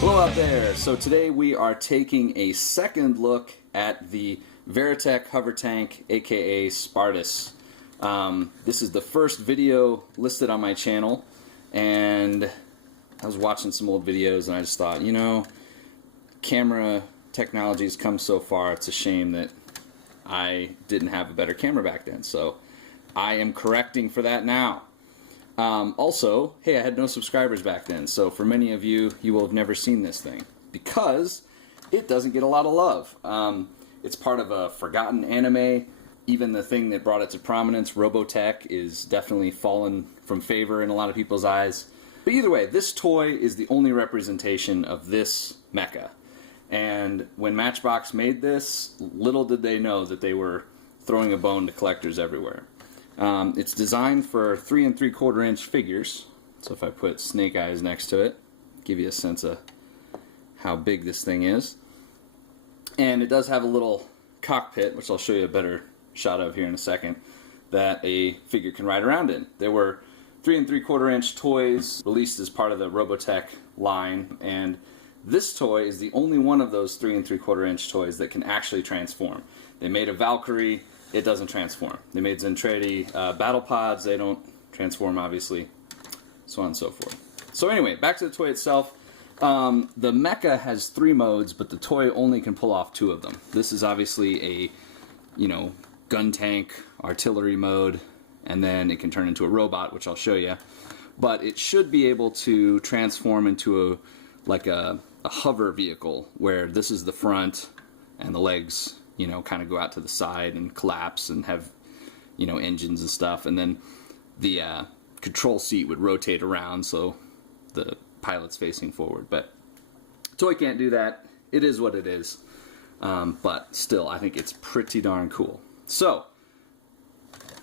Hello out there! So today we are taking a second look at the Veritech Hover Tank, aka Spartas. This is the first video listed on my channel, and I was watching some old videos and I just thought, you know, camera technology has come so far, it's a shame that I didn't have a better camera back then. So I am correcting for that now. Also, hey, I had no subscribers back then, so for many of you, you will have never seen this thing because it doesn't get a lot of love. It's part of a forgotten anime. Even the thing that brought it to prominence, Robotech, is definitely fallen from favor in a lot of people's eyes. But either way, this toy is the only representation of this mecha. And when Matchbox made this, little did they know that they were throwing a bone to collectors everywhere. It's designed for 3 3/4 inch figures, so if I put snake eyes next to it, give you a sense of how big this thing is. And it does have a little cockpit, which I'll show you a better shot of here in a second, that a figure can ride around in. There were 3 3/4 inch toys released as part of the Robotech line, and this toy is the only one of those 3 3/4 inch toys that can actually transform. They made a Valkyrie. It doesn't transform. They made Zentradi battle pods. They don't transform, obviously, so on and so forth. So anyway, back to the toy itself. The mecha has 3 modes, but the toy only can pull off 2 of them. This is obviously a, you know, gun tank, artillery mode, and then it can turn into a robot, which I'll show you. But it should be able to transform into a hover vehicle, where this is the front and the legs, you know, kind of go out to the side and collapse and have, you know, engines and stuff. And then the control seat would rotate around so the pilot's facing forward. But toy can't do that. It is what it is. But still, I think it's pretty darn cool. So,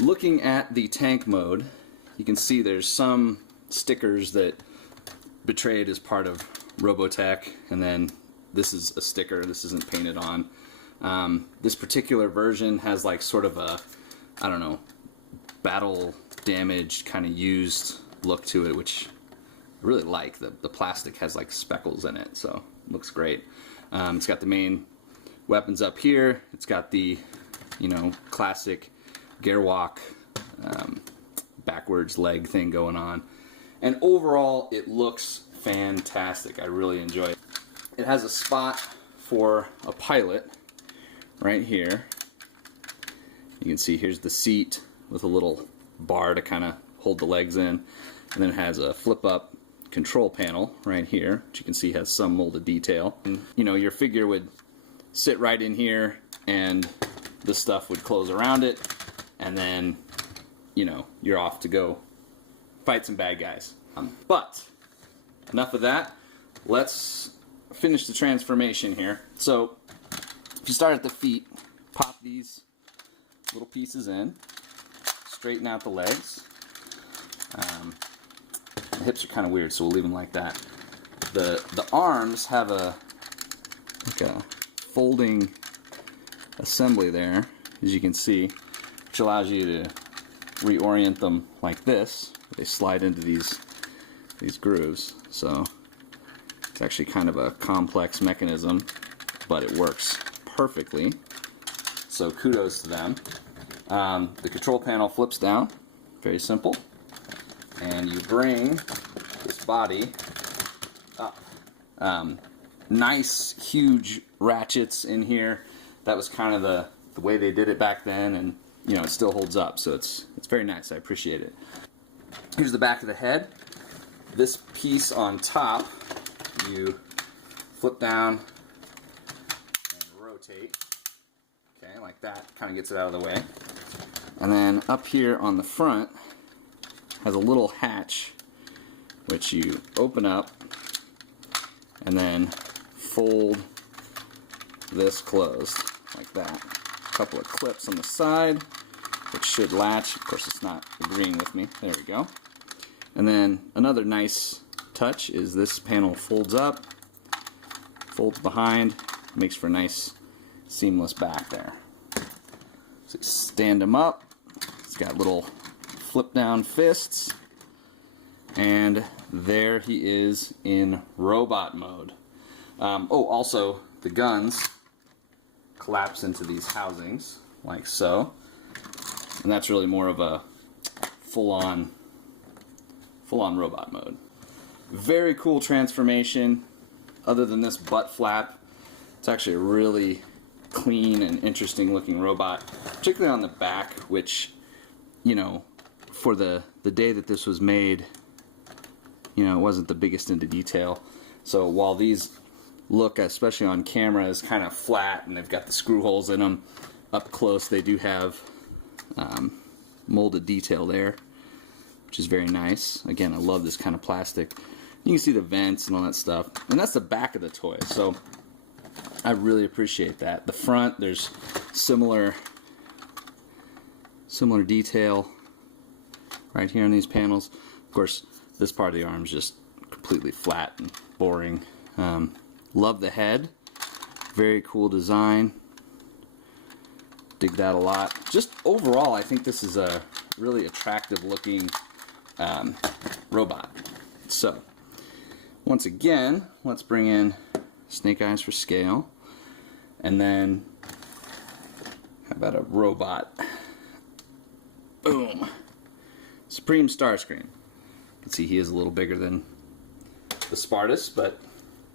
looking at the tank mode, you can see there's some stickers that betray it as part of Robotech, and then this is a sticker. This isn't painted on. This particular version has like sort of a, I don't know, battle damaged kind of used look to it, which I really like. The plastic has like speckles in it, so it looks great. It's got the main weapons up here. It's got the, you know, classic Gearwalk backwards leg thing going on. And overall, it looks fantastic. I really enjoy it. It has a spot for a pilot right here. You can see here's the seat with a little bar to kind of hold the legs in, and then it has a flip-up control panel right here, which you can see has some molded detail. And, you know, your figure would sit right in here, and this stuff would close around it, and then, you know, you're off to go fight some bad guys. But enough of that. Let's finish the transformation here. So if you start at the feet, pop these little pieces in, straighten out the legs. The hips are kind of weird, so we'll leave them like that. The arms have a folding assembly there, as you can see, which allows you to reorient them like this. They slide into these grooves, so it's actually kind of a complex mechanism, but it works perfectly, so kudos to them. The control panel flips down, very simple, and you bring this body up. Nice huge ratchets in here. That was kind of the way they did it back then, and you know, it still holds up, so it's very nice. I appreciate it. Here's the back of the head. This piece on top you flip down and rotate, okay, like that. Kind of gets it out of the way. And then up here on the front has a little hatch which you open up and then fold this closed like that. A couple of clips on the side which should latch. Of course, it's not agreeing with me. There we go. And then another nice touch is this panel folds up, folds behind, makes for a nice seamless back there. So you stand him up. It's got little flip down fists, and there he is in robot mode. Oh, also the guns collapse into these housings like so, and that's really more of a full-on robot mode. Very cool transformation. Other than this butt flap, it's actually a really clean and interesting looking robot, particularly on the back, which, you know, for the day that this was made, you know, it wasn't the biggest into detail. So while these look, especially on camera, as kind of flat and they've got the screw holes in them, up close they do have molded detail there, which is very nice. Again, I love this kind of plastic. You can see the vents and all that stuff, and that's the back of the toy, so I really appreciate that. The front, there's similar detail right here on these panels. Of course, this part of the arm is just completely flat and boring. Love the head, very cool design. Dig that a lot. Just overall, I think this is a really attractive looking robot. So, once again, let's bring in snake eyes for scale. And then, how about a robot? Boom. Supreme Starscream. You can see he is a little bigger than the Spartas, but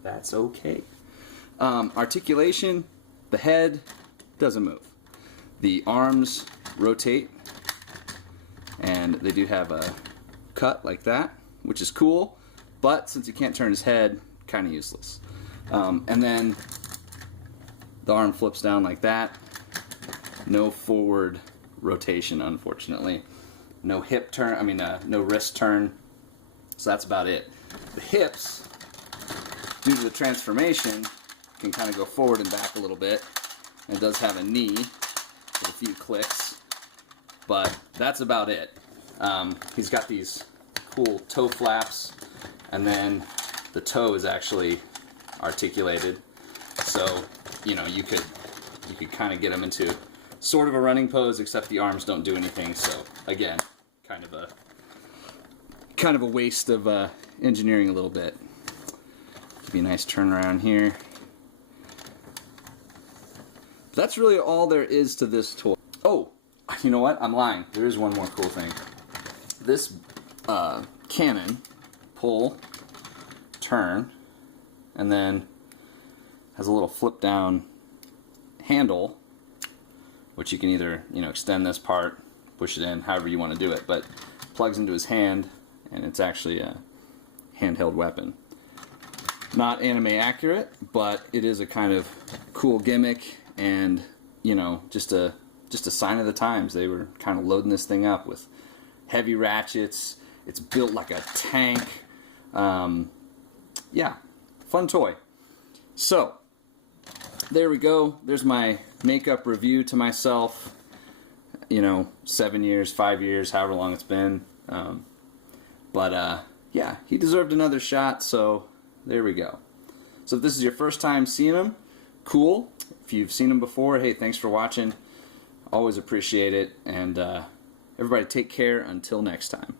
that's okay. Articulation, the head doesn't move. The arms rotate, and they do have a cut like that, which is cool, but since he can't turn his head, kind of useless. And then the arm flips down like that. No forward rotation, unfortunately. No hip turn, no wrist turn. So that's about it. The hips, due to the transformation, can kind of go forward and back a little bit. And it does have a knee with a few clicks, but that's about it. He's got these cool toe flaps, and then the toe is actually articulated, so you know you could kind of get him into sort of a running pose, except the arms don't do anything. So again, kind of a waste of engineering a little bit. Give you a nice turnaround here. That's really all there is to this toy. Oh, you know what? I'm lying. There is one more cool thing. This cannon, pull, turn, and then has a little flip down handle, which you can either, you know, extend this part, push it in, however you want to do it, but plugs into his hand, and it's actually a handheld weapon. Not anime accurate, but it is a kind of cool gimmick, and you know, just a sign of the times. They were kind of loading this thing up with heavy ratchets. It's built like a tank. Yeah, fun toy. So there we go. There's my makeup review to myself. You know, 7 years, 5 years, however long it's been. Yeah, he deserved another shot, so there we go. So if this is your first time seeing him, cool. If you've seen him before, hey, thanks for watching. Always appreciate it. And everybody take care until next time.